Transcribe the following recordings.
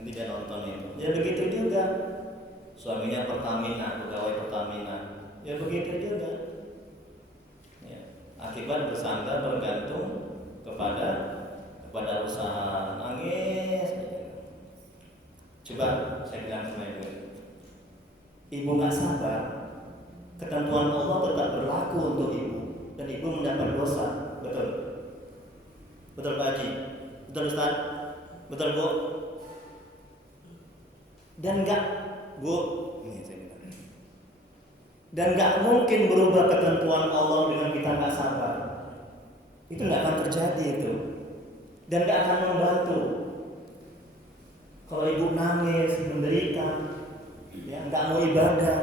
nanti dia nonton itu. Ya begitu juga. Suaminya Pertamina, pegawai Pertamina. Ya begitu juga. Ya. Akibat bersandar bergantung kepada usaha, nangis. Coba saya bilang sama ibu nggak sabar, ketentuan Allah tetap berlaku untuk ibu dan ibu mendapat dosa. Betul? Betul Pak Haji? Betul Ustaz? Betul Bu? Dan nggak Bu, ini saya bilang. Dan nggak mungkin berubah ketentuan Allah dengan kita nggak sabar. Itu nggak akan terjadi itu, dan nggak akan membantu. Kalau ibu nangis, menderita, ya nggak mau ibadah,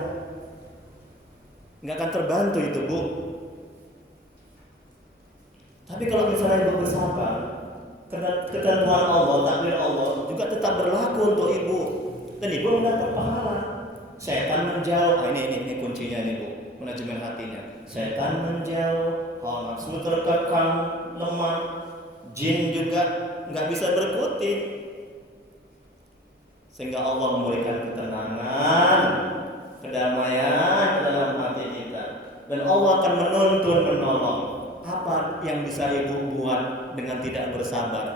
nggak akan terbantu itu Bu. Tapi kalau misalnya ibu bersabar, ketentuan Allah, takdir Allah juga tetap berlaku untuk ibu, dan ibu mendapat pahala. Setan menjauh. Ini kuncinya nih Bu, manajemen hatinya. Setan menjauh, nafsu terkekang, lemah, jin juga nggak bisa berkutik, sehingga Allah memberikan ketenangan, kedamaian dalam hati kita, dan Allah akan menuntun, menolong. Apa yang bisa ibu buat dengan tidak bersabar?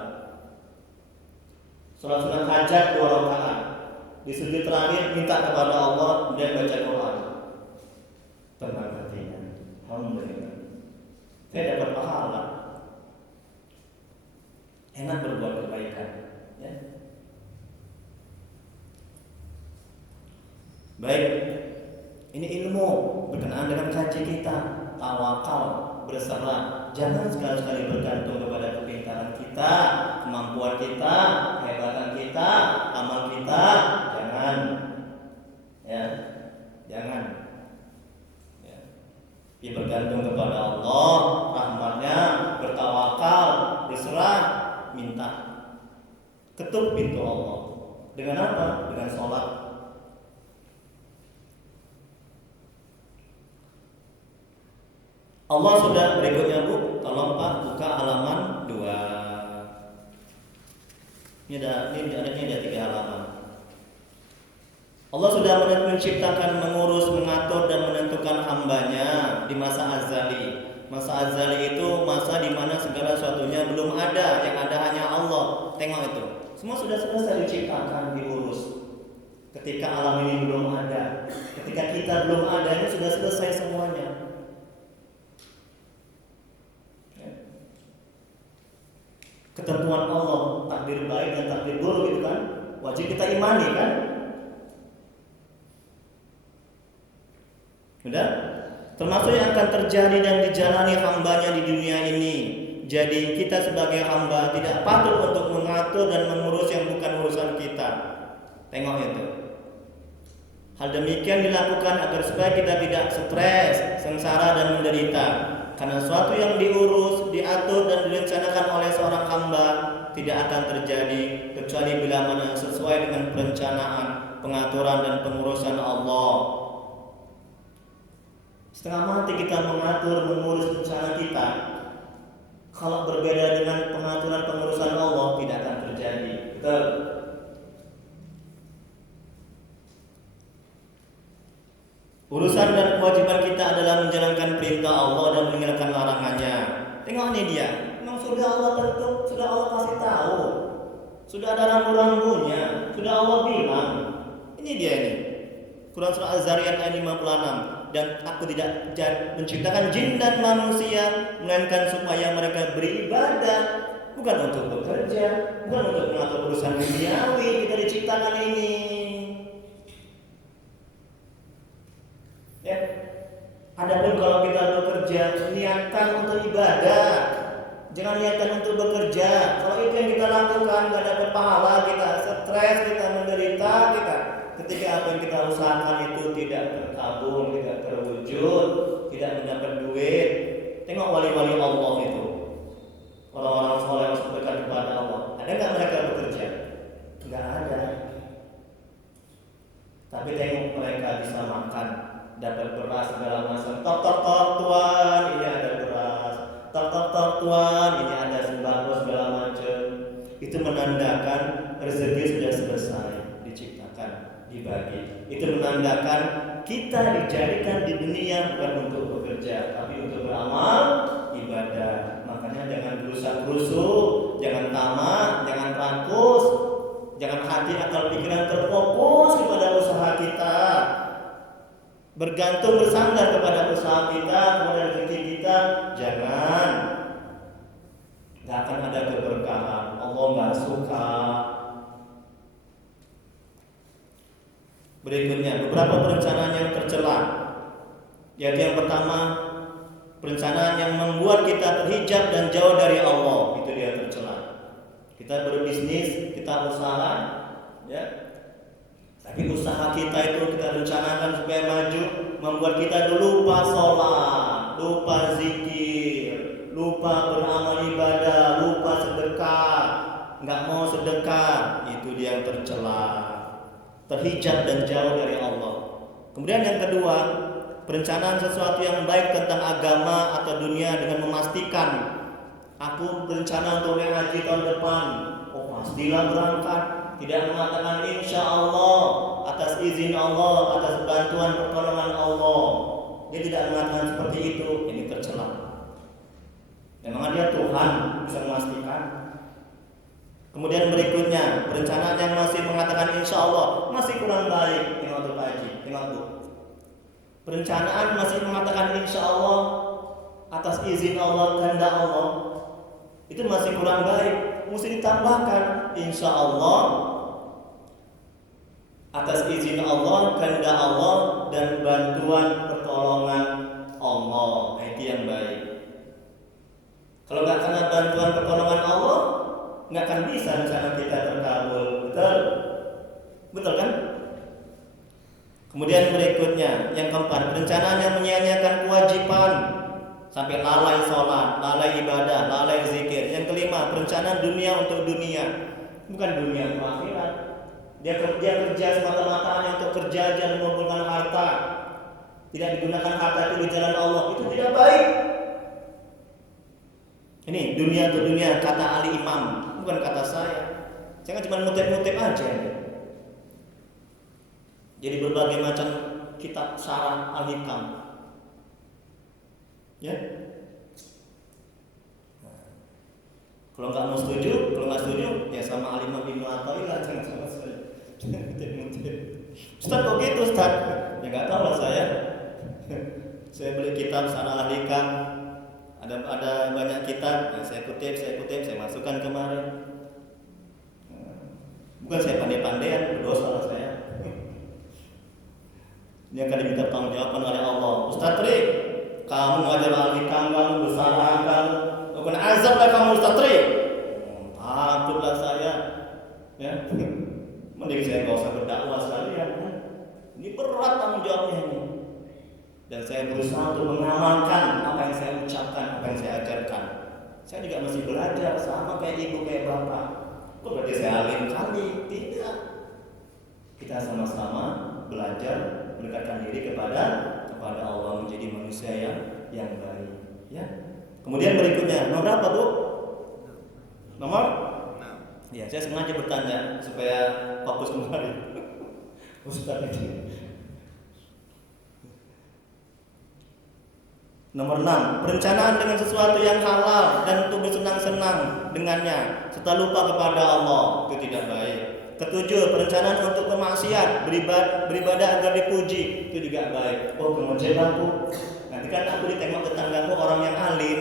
Salat sunat hajat 2 rakaat, di sujud terakhir minta kepada Allah dan baca Quran. Tenang hatinya, alhamdulillah, saya dapat pahala. Enak berbuat kebaikan, ya. Baik, ini ilmu berkenaan dengan kaji kita. Tawakal, berserah, jangan sekali-sekali bergantung kepada kepintaran kita, kemampuan kita, kehebatan kita, amal kita. Jangan, ya, jangan. Ya. Ya, bergantung kepada Allah, rahmatnya, bertawakal, berserah, minta. Ketuk pintu Allah. Dengan apa? Dengan sholat. Allah sudah, berikutnya Bu, tolong Pak buka halaman 2. Ini ada 3 halaman. Allah sudah menciptakan, mengurus, mengatur dan menentukan hambanya di masa azali. Masa azali itu masa di mana segala sesuatunya belum ada, yang ada hanya Allah. Tengok itu, semua sudah selesai diciptakan, diurus. Ketika alam ini belum ada, ketika kita belum ada, ini sudah selesai semuanya. Ketentuan Allah, takdir baik dan takdir buruk itu kan wajib kita imani kan? Sudah? Termasuk yang akan terjadi dan dijalani hambanya di dunia ini. Jadi kita sebagai hamba tidak patut untuk mengatur dan mengurus yang bukan urusan kita. Tengok itu. Hal demikian dilakukan agar supaya kita tidak stres, sengsara dan menderita. Karena sesuatu yang diurus, diatur dan direncanakan oleh seorang hamba tidak akan terjadi kecuali bila mana sesuai dengan perencanaan, pengaturan dan pengurusan Allah. Setengah mati kita mengatur, mengurus rencana kita. Kalau berbeda dengan pengaturan pengurusan Allah, tidak akan terjadi. Betul? Urusan dan kewajiban kita adalah menjalankan perintah Allah dan meninggalkan larangannya. Tengok ini dia. Memang sudah Allah tentu, sudah Allah kasih tahu. Sudah ada rambu-rambunya, sudah Allah bilang. Ini dia ini. Quran surah Az-Zariyat ayat 56. Dan aku tidak menciptakan jin dan manusia melainkan supaya mereka beribadah, bukan untuk bekerja, bukan untuk mengatur urusan duniawi. Kita diciptakan ini. Ya. Adapun kalau kita bekerja, niatkan untuk ibadah, jangan niatkan untuk bekerja. Kalau itu yang kita lakukan, nggak dapat pahala, kita stres, kita menderita, kita ketika apa yang kita usahakan itu tidak terkabul, tidak terwujud, tidak mendapat duit. Tengok wali-wali Allah itu, orang-orang soleh yang dekat kepada Allah. Ada nggak mereka bekerja? Nggak ada. Tapi tengok mereka bisa makan, dapat beras segala macam. Tok tok tok tuan, ini ada beras. Tok tok tok tuan, ini ada sembako segala macam. Itu menanda menandakan rezeki sudah selesai diciptakan, dibagi. Itu menandakan kita dijadikan di dunia bukan untuk bekerja, tapi untuk beramal ibadah. Makanya jangan gerusak-gerusuk, jangan tamak, jangan rakus, jangan hati akal pikiran terfokus kepada usaha kita, bergantung bersandar kepada usaha kita, kepada rezeki kita. Jangan, nggak akan ada keberkahan. Allah nggak suka. Berikutnya beberapa perencanaan yang tercela, yaitu yang pertama, perencanaan yang membuat kita terhijab dan jauh dari Allah. Itu dia tercela. Kita berbisnis, kita usaha, ya, tapi usaha kita itu kita rencanakan supaya maju, membuat kita lupa sholat, lupa zikir, lupa beramal ibadah, lupa sedekah, nggak mau sedekah. Itu dia yang tercela, terhijab dan jauh dari Allah. Kemudian yang kedua, perencanaan sesuatu yang baik tentang agama atau dunia dengan memastikan aku berencana untuk haji tahun depan, oh pastilah berangkat, tidak mengatakan insya Allah, atas izin Allah, atas bantuan pertolongan Allah. Dia tidak mengatakan seperti itu. Ini tercela. Memang dia Tuhan bisa memastikan. Kemudian berikutnya, perencanaan yang masih mengatakan insya Allah masih kurang baik. Tengok untuk haji, tengok bu. Perencanaan masih mengatakan insya Allah atas izin Allah, kehendak Allah, itu masih kurang baik. Mesti ditambahkan insya Allah atas izin Allah, kehendak Allah, dan bantuan pertolongan Allah. Itu yang baik. Kalau nggak kena bantuan pertolongan Allah, nggak akan bisa rencana kita terkabul. Betul? Betul kan? Kemudian berikutnya, yang keempat, perencanaan yang menyia-nyiakan kewajiban sampai lalai sholat, lalai ibadah, lalai zikir. Yang kelima, perencanaan dunia untuk dunia, bukan dunia untuk akhirat. Dia kerja semata-mata hanya untuk kerja aja, mengumpulkan harta, tidak digunakan harta itu di jalan Allah. Itu tidak baik. Ini dunia untuk dunia, kata Ali Imam, bukan kata saya. Saya kan cuma ngutip-ngutip aja. Jadi berbagai macam kitab syarah Al-Hikam, ya. Kalau nggak setuju, ya sama Al-Imam Ibnu Athaillah, jangan sama saya. Ustaz kok gitu Ustaz? Ya nggak tahu lah saya. Saya beli kitab syarah Al-Hikam, ada banyak kitab, ya saya kutip, saya masukkan kemarin. Bukan saya pandai-pandaian, berdosa lah saya. Dia akan diminta pertanggungjawaban oleh Allah. Ustaz Tri, kamu ngajar Al-Hikam, kamu besar kamu, bukan azab lah kamu Ustaz Tri. Takutlah saya, ya. Mending saya nggak usah berdakwah sekalian. Ini berat tanggung jawabnya ini. Dan saya berusaha untuk mengamalkan apa yang saya ucapkan, apa yang saya ajarkan. Saya juga masih belajar sama kayak ibu, kayak bapak. Kok berarti saya alim kali? Tidak. Kita sama-sama belajar mendekatkan diri kepada Allah, menjadi manusia yang baik, ya. Kemudian berikutnya, nomor berapa Bu? Nomor? Ya, saya sengaja bertanya supaya fokus kembali. Ustaz ini. Nomor 6, perencanaan dengan sesuatu yang halal dan untuk bersenang-senang dengannya serta lupa kepada Allah, itu tidak baik. Ketujuh, perencanaan untuk kemaksiat, beribadah agar dipuji, itu juga baik. Oh, ke masjid aku, nanti kan aku ditengok tetanggaku orang yang alim.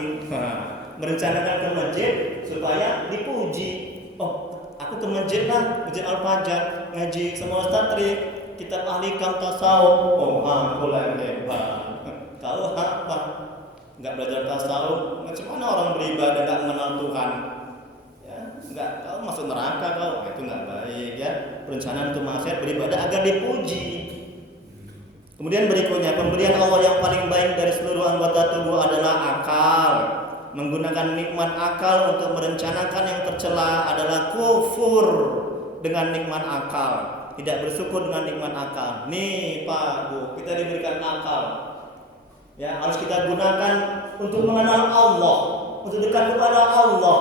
Merencanakan ke masjid supaya dipuji. Oh, aku ke masjid lah, masjid Al-Fajar, ngaji sama Ustaz Tri, kitab Al-Hikam tasawuf. Oh, aku lah hebat. Kau apa? Enggak belajar tasawuf, macam mana orang beribadah enggak mengenal Tuhan? Enggak, kau masuk neraka kau. Itu enggak baik, ya. Perencanaan untuk maksiat, beribadah agar dipuji. Kemudian berikutnya, pemberian Allah yang paling baik dari seluruh anggota tubuh adalah akal. Menggunakan nikmat akal untuk merencanakan yang tercela adalah kufur dengan nikmat akal. Tidak bersyukur dengan nikmat akal. Nih Pak Bu, kita diberikan akal, ya, harus kita gunakan untuk mengenal Allah, untuk dekat kepada Allah.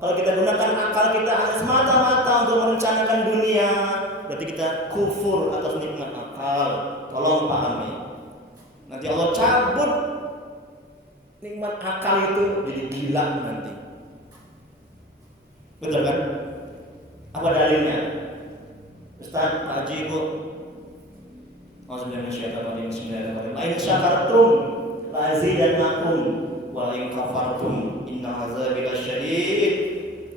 Kalau kita gunakan akal kita hanya semata-mata untuk merencanakan dunia, berarti kita kufur atas nikmat akal. Tolong pahami. Nanti Allah cabut nikmat akal itu jadi gila nanti. Betul kan? Apa dalilnya? Ustaz, Pak Haji, Bu. Bismillahirrahmanirrahim. La in syakartum la azidannakum wa in kafartum inna azabi lasyadid.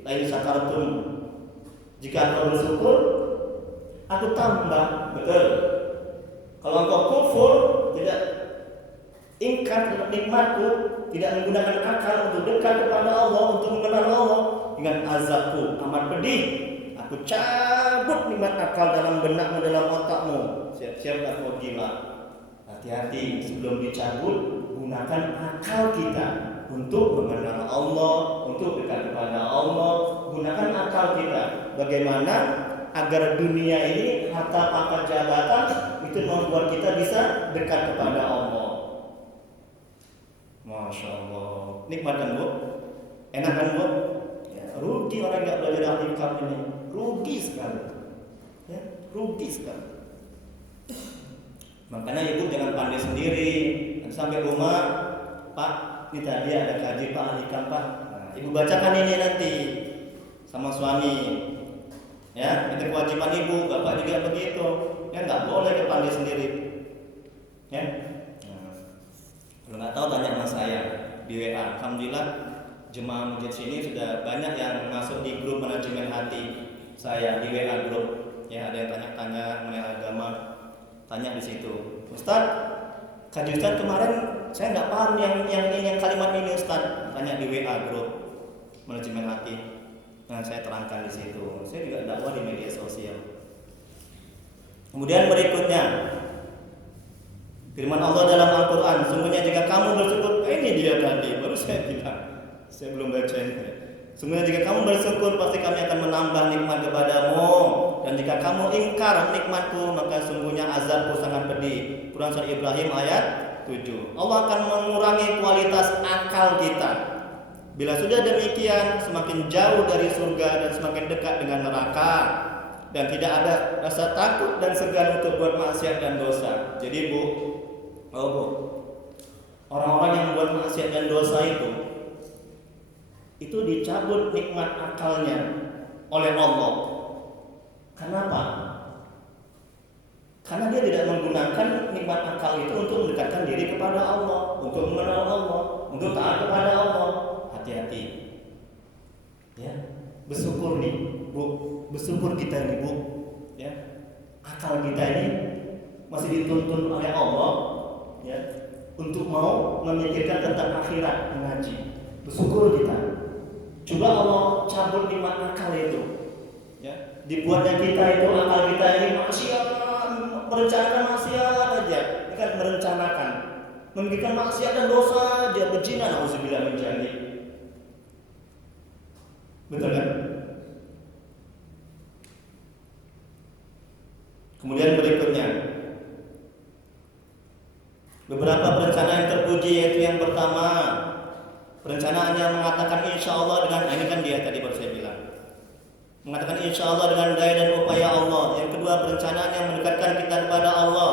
La in syakartum, jika engkau bersyukur aku tambah. Betul. Kalau engkau kufur, tidak ingkar nikmatku, tidak menggunakan akal untuk dekat kepada Allah, untuk mengenal Allah, dengan azabku amat pedih, aku cabut nikmat akal dalam benakmu, dalam otakmu. Siap-siap kau gila. Hati-hati, sebelum dicabut, gunakan akal kita untuk mengenal Allah, untuk dekat kepada Allah. Gunakan akal kita. Bagaimana agar dunia ini, harta, pangkat, jabatan itu membuat kita bisa dekat kepada Allah. Masya Allah. Nikmat kan, Bu? Enak kan, Bu? Ya, rugi orang nggak belajar ahli kalam ini. Rugi sekali. Ya, rugi sekali. Makanya ibu jangan pandai sendiri. Nanti sampai rumah, Pak, ini tadi ada kaji Pak ahli kalam, Pak. Nah, ibu bacakan ini nanti sama suami. Ya, itu kewajiban ibu. Bapak juga begitu. Ya, nggak boleh pandai sendiri. Ya. Kalau nggak tahu tanya sama saya di WA. Alhamdulillah jemaah masjid sini sudah banyak yang masuk di grup manajemen hati saya di WA grup. Ya, ada yang tanya-tanya mengenai agama, tanya di situ. Ustaz, kaji Ustaz kemarin saya nggak paham yang kalimat ini Ustaz. Tanya di WA grup manajemen hati. Nah, saya terangkan di situ. Saya juga dakwah di media sosial. Kemudian berikutnya, firman Allah dalam Al-Quran, sungguhnya jika kamu bersyukur, ini dia tadi, baru saya bilang, saya belum baca ini. Sungguhnya jika kamu bersyukur, pasti kami akan menambah nikmat kepadamu. Dan jika kamu ingkar nikmatku, maka sungguhnya azabku sangat pedih. Quran Surah Ibrahim ayat 7. Allah akan mengurangi kualitas akal kita. Bila sudah demikian, semakin jauh dari surga dan semakin dekat dengan neraka. Dan tidak ada rasa takut dan segan untuk buat maksiat dan dosa. Jadi Bu, orang-orang yang buat maksiat dan dosa itu dicabut nikmat akalnya oleh Allah. Kenapa? Karena dia tidak menggunakan nikmat akal itu untuk mendekatkan diri kepada Allah, untuk mengenal Allah, untuk taat kepada Allah. Hati-hati. Ya, bersyukur nih, Bu. Bersyukur kita ini, Bu. Ya, akal kita ini masih dituntun oleh Allah, ya, untuk mau memikirkan tentang akhirat, mengaji. Bersyukur kita. Coba Allah cabut nikmat akal itu, ya, dibuatnya kita itu akal kita ini maksiat, merencanakan maksiat aja, ya kan, merencanakan, memikirkan maksiat dan dosa aja, berzina, nauzubillah min dzalik. Betul kan? Kemudian berikutnya, beberapa perencanaan yang terpuji, yaitu yang pertama, perencanaan yang mengatakan insya Allah dengan, ini kan dia tadi baru saya bilang, mengatakan insya Allah dengan daya dan upaya Allah. Yang kedua, perencanaan yang mendekatkan kita kepada Allah,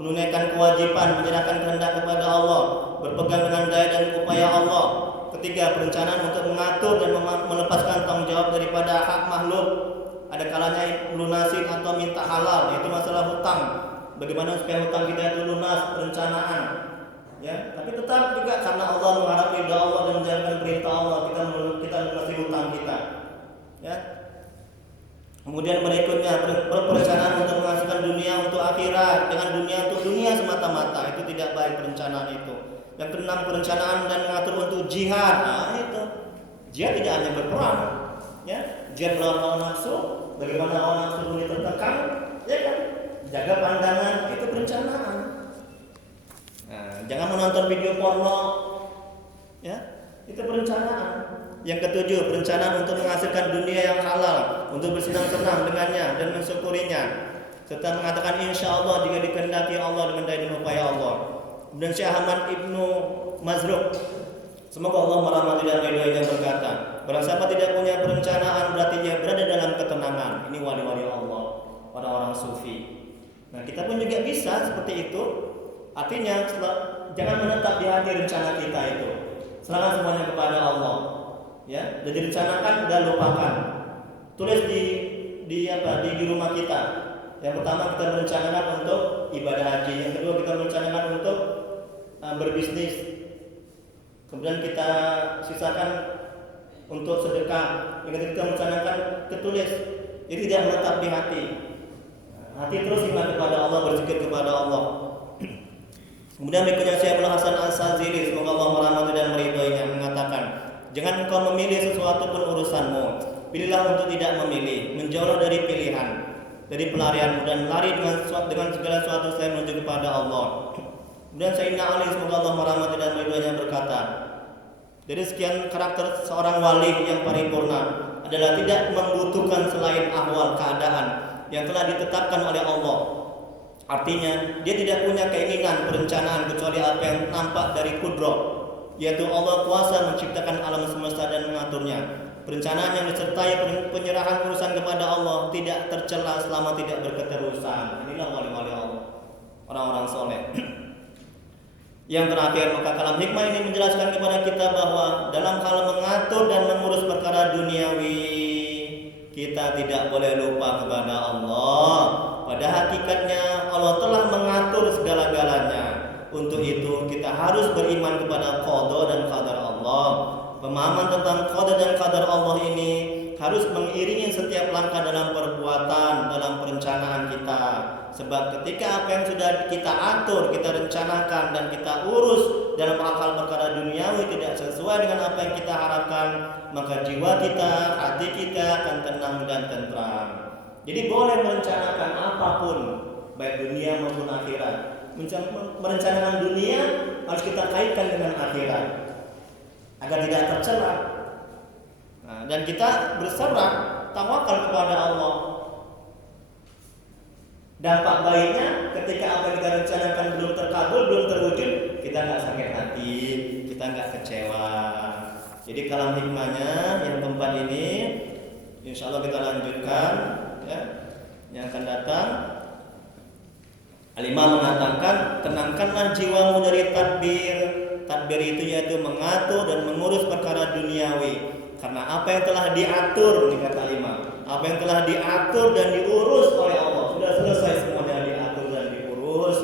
menunaikan kewajiban, menyerahkan kehendak kepada Allah, berpegang dengan daya dan upaya Allah. Ketiga, perencanaan untuk mengatur dan melepaskan tanggung jawab daripada hak makhluk. Ada kalanya lunasi atau minta halal, yaitu masalah hutang. Bagaimana supaya hutang kita itu lunas, perencanaan. Ya, tapi tetap juga karena Allah mengharap ridha Allah dan menjalankan perintah Allah, kita lunasi hutang kita. Ya. Kemudian berikutnya, perencanaan untuk menghasilkan dunia untuk akhirat, dengan dunia untuk dunia semata-mata, itu tidak baik perencanaan itu. Yang keenam, perencanaan dan mengatur untuk jihad. Nah, itu jihad tidak hanya berperang, ya, jihad melawan hawa nafsu. Bagaimana hawa nafsu ini tertekan, ya kan? Jaga pandangan, itu perencanaan. Nah, jangan menonton video porno, ya, itu perencanaan. Yang ketujuh, perencanaan untuk menghasilkan dunia yang halal, untuk bersenang-senang dengannya dan mensyukurinya, serta mengatakan insya Allah jika dikehendaki Allah dengan daya dan upaya Allah. Kemudian Syekh Ahmad Ibnu Mazruk, semoga Allah merahmati dan ridhoinya, berkata, Barang siapa tidak punya perencanaan berarti dia berada dalam ketenangan. Ini wali-wali Allah, orang-orang sufi. Nah, kita pun juga bisa seperti itu. Artinya jangan menetap di hati rencana kita itu. Serahkan semuanya kepada Allah. Ya, dan direncanakan dan lupakan. Tulis di rumah kita. Yang pertama kita merencanakan untuk ibadah haji. Yang kedua kita merencanakan untuk berbisnis. Kemudian kita sisakan untuk sedekah. Yang ketiga kita merencanakan tertulis. Jadi tidak menetap di hati. Hati terus ingat kepada Allah, berzikir kepada Allah. Kemudian berikutnya Syekh Hasan As-Sazili, semoga Allah merahmati dan meridhoinya, mengatakan, jangan engkau memilih sesuatu pun urusanmu. Pilihlah untuk tidak memilih, menjauh dari pilihan, dari pelarianmu, dan lari dengan segala sesuatu selain menuju kepada Allah. Kemudian Sayyidina Ali, semoga Allah merahmati dan meridhoinya, berkata, dari sekian karakter seorang wali yang paripurna adalah tidak membutuhkan selain ahwal keadaan yang telah ditetapkan oleh Allah. Artinya dia tidak punya keinginan perencanaan kecuali apa yang nampak dari kudrah, yaitu Allah kuasa menciptakan alam semesta dan mengaturnya. Perencanaan yang disertai penyerahan urusan kepada Allah tidak tercela selama tidak berketerusan. Inilah wali-wali Allah, orang-orang soleh. Yang terakhir, maka kalam hikmah ini menjelaskan kepada kita bahwa dalam hal mengatur dan mengurus perkara duniawi, kita tidak boleh lupa kepada Allah. Pada hakikatnya Allah telah mengatur segala-galanya. Untuk itu kita harus beriman kepada qada dan qadar Allah. Pemahaman tentang qada dan qadar Allah ini harus mengiringi setiap langkah dalam perbuatan, dalam perencanaan kita. Sebab ketika apa yang sudah kita atur, kita rencanakan dan kita urus dalam hal-hal perkara duniawi tidak sesuai dengan apa yang kita harapkan, maka jiwa kita, hati kita akan tenang dan tentram. Jadi boleh merencanakan apapun, baik dunia maupun akhirat. Merencanakan dunia harus kita kaitkan dengan akhirat agar tidak tercela. Nah, dan kita berserah, tawakal kepada Allah. Dampak baiknya ketika apa yang kita rencanakan belum terkabul, belum terwujud, kita nggak sakit hati, kita nggak kecewa. Jadi kalam hikmahnya yang keempat ini, insya Allah kita lanjutkan ya, yang akan datang. Al-Imam mengatakan, tenangkanlah jiwamu dari tadbir. Tadbir itu yaitu mengatur dan mengurus perkara duniawi. Karena apa yang telah diatur, ini kata Al-Imam, apa yang telah diatur dan diurus oleh Allah, sudah selesai semuanya diatur dan diurus.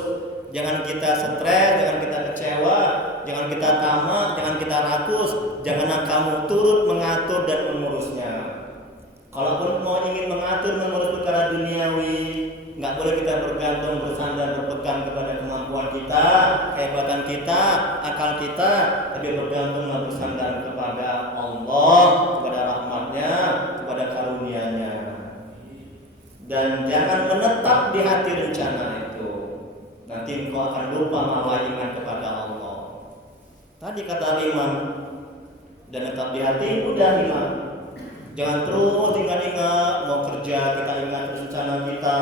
Jangan kita stres, jangan kita kecewa, jangan kita tamak, jangan kita rakus. Janganlah kamu turut mengatur dan mengurusnya. Kalaupun mau ingin mengatur mengurus perkara duniawi, nggak boleh kita bergantung, bersandar, berpegang kepada kemampuan kita, kehebatan kita, akal kita, tapi bergantung dan bersandar kepada Allah, kepada rahmatnya, kepada karunia-Nya. Dan jangan menetap di hati rencana itu. Nanti engkau akan lupa malah ingat kepada Allah. Tadi kata Imam, dan tetap di hati udah hilang. Jangan terus ingat-ingat, mau kerja kita ingat rencana kita,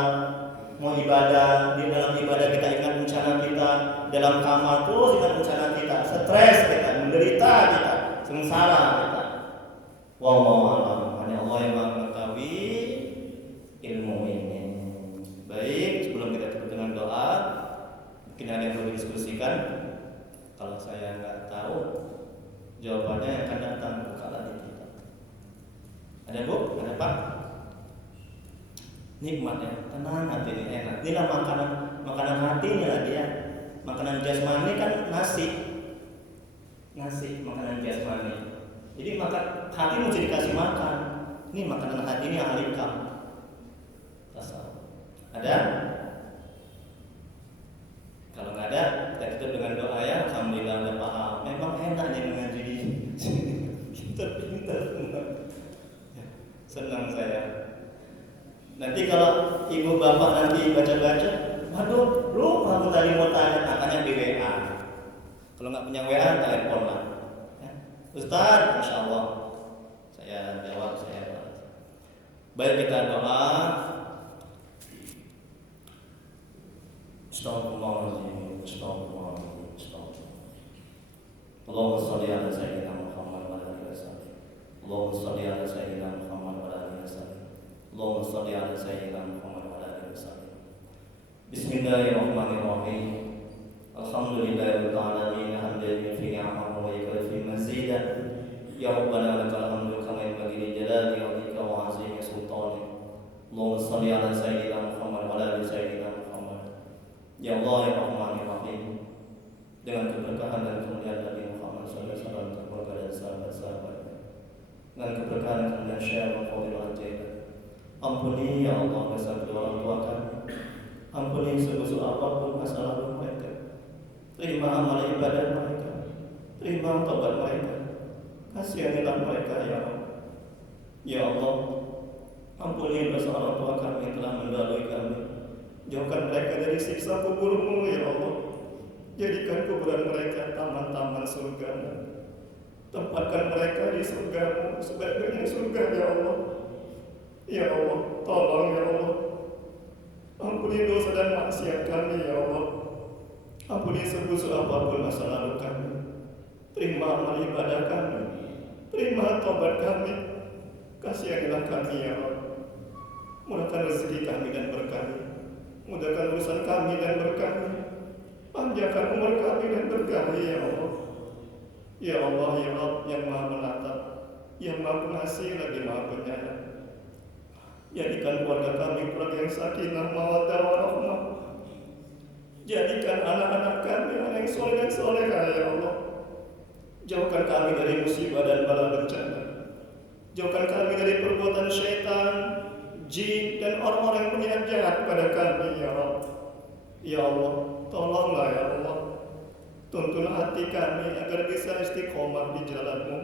mau ibadah, di dalam ibadah kita ingat rencana kita, dalam kamar terus ingat rencana kita, stres kita, menderita kita, sengsara kita. Wallahu a'lam. Hanya Allah yang mengetahui ilmu ini. Baik, sebelum kita tutup dengan doa, mungkin ada yang perlu didiskusikan. Kalau saya nggak tahu jawabannya yang akan datang, bukalah di kita. Ada Bu? Ada Pak? Nikmat ya, tenang hati ini, enak. Inilah makanan hatinya lagi ya. Makanan jasmani kan nasi, makanan jasmani. Jadi makan hati mesti dikasih makan. Ini makanan hati ini yang halikam. Ada? Kalau nggak ada, kita tutup dengan doa ya. Alhamdulillah udah paham. Memang enak nih mengaji di sini. Pintar. Senang saya. Nanti kalau ibu bapak nanti baca-baca, waduh, lupa aku tadi mau tanya, makanya di WA. Kalau nggak punya WA, telepon lah. Ya. Ustaz, Masya Allah, saya jawab, saya balas. Baik, kita doa. Astagfirullahaladzim, astagfirullahaladzim, astagfirullahaladzim. Allahumma sholli ala sayyidina Muhammad wa ala alihi wasallam. Allahumma Allahumma shalli ala sayyidina Muhammad wa ala alihi wasallam. Bismillahirrahmanirrahim. Alhamdulillahirabbil alamin hamdan yufi ni'amahu wa yakfi mazidan. Ya Rabbana lakal hamdu kama yanbaghi li jalali wajhika wa 'azimi sultanik. Allahumma shalli ala sayyidina Muhammad wa ala ali sayyidina Muhammad. Ya Allah ya Rahman ya Rahim. Dengan keberkahan dan kemuliaan Nabi Muhammad sallallahu alaihi wasallam, keluarga dan sahabat-sahabatnya, dengan keberkahan dan kemuliaan Syekh Muhammad al-Jailan, ampuni ya Allah dosa kedua orang tua kami, ampuni sebesar apapun masa lalu mereka, terima amal ibadah mereka, terima taubat mereka, kasihanilah mereka ya Allah. Ya Allah, ampuni dosa orang tua kami yang telah mendahului kami, jauhkan mereka dari siksa kubur-Mu ya Allah. Jadikan kuburan mereka taman-taman surga-Mu. Tempatkan mereka di surga-Mu sebaik-baiknya surga ya Allah. Ya Allah, tolong ya Allah. Ampuni dosa dan maksiat kami ya Allah. Ampuni sebesar apapun masa lalu kami. Terima amal ibadah kami. Terima taubat kami. Kasihanilah kami ya Allah. Mudahkan rezeki kami dan berkah. Mudahkan urusan kami dan berkah. Panjangkan umur kami dan berkahi ya Allah. Ya Allah ya Rabb yang maha menatap, yang maha pengasih lagi maha penyayang. Jadikan keluarga kami keluarga yang sakinah mawaddah warahmah. Jadikan anak-anak kami anak yang soleh dan solehah ya Allah. Jauhkan kami dari musibah dan bala bencana. Jauhkan kami dari perbuatan syaitan, jin dan orang-orang yang berniat jahat kepada kami ya Rabb. Ya Allah, tolonglah ya Allah. Tuntun hati kami agar bisa istiqomah di jalan-Mu.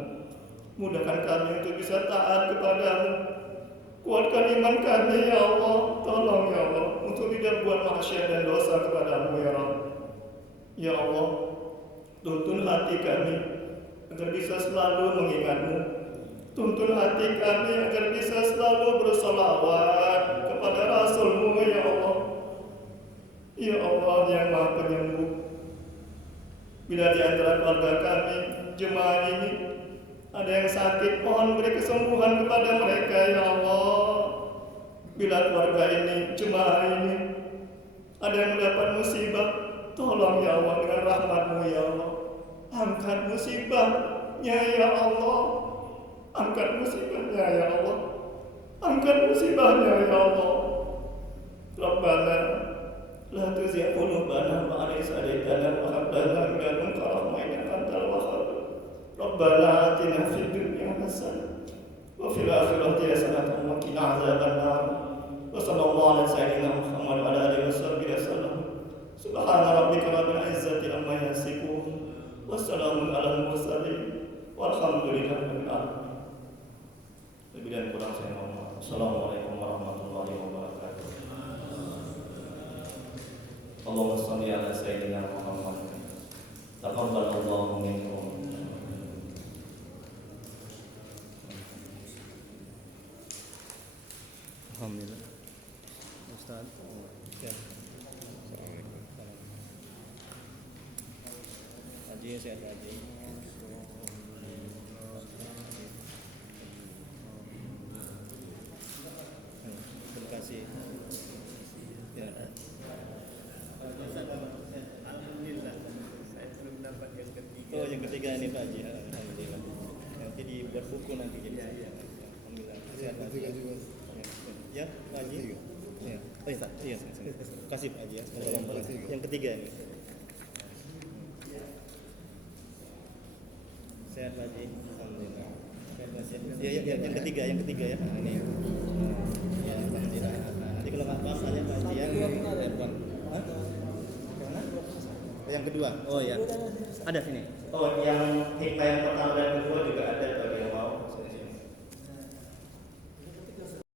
Mudahkan kami untuk bisa taat kepadamu. Kuatkan iman kami ya Allah. Tolong ya Allah untuk tidak buat maksiat dan dosa kepadamu ya Allah. Ya Allah, tuntun hati kami agar bisa selalu mengingat-Mu. Tuntun hati kami agar bisa selalu bersolawat kepada Rasul-Mu ya Allah. Ya Allah yang maha penyembuh, bila di antara keluarga kami, jemaah ini, ada yang sakit, mohon beri kesembuhan kepada mereka ya Allah. Bila keluarga ini, jemaah ini, ada yang mendapat musibah, tolong ya Allah dengan rahmat-Mu ya Allah. Angkat musibahnya ya Allah. Angkat musibahnya ya Allah. Angkat musibahnya ya Allah. Rabbana la tuzigh qulubana ba'da idh hadaytana wa hab lana min ladunka rahmah innaka antal wahhab. Rabbana atina fid dunya hasanah wa fil akhirati hasanah wa qina adzabannar. Wa sallallahu ala sayyidina Muhammad wa ala alihi wasallam. Subhana rabbika rabbil izzati amma yasifun. Wassalamun alal mursalin. Walhamdulillahi rabbil alamin. Lebih dan kurang saya mohon maaf. Assalamualaikum warahmatullahi wabarakatuh. Allahumma shalli ala sayyidina Muhammad. Taqabbalallahu minkum. Alhamdulillah. Ustaz. Ya. Haji saya haji. Terima kasih. Ya. Alhamdulillah. Saya belum dapat yang ketiga. Oh, yang ketiga ini Pak Haji. Alhamdulillah. Nanti dibuat buku nanti gitu. Iya. Alhamdulillah. Sehat Pak Haji. Ya, Pak Haji. Ya. Oh iya, iya. Terima kasih Pak Haji ya. Yang ketiga ini. Sehat Pak Haji. Alhamdulillah. Ya, yang ketiga ya. Nah, ini. Ya, alhamdulillah. Jadi kalau nggak paham tanya Pak Haji ya. Telepon. Hah? Yang kedua. Oh ya. Ada sini. Oh, yang hikmah yang pertama dan kedua juga ada bagi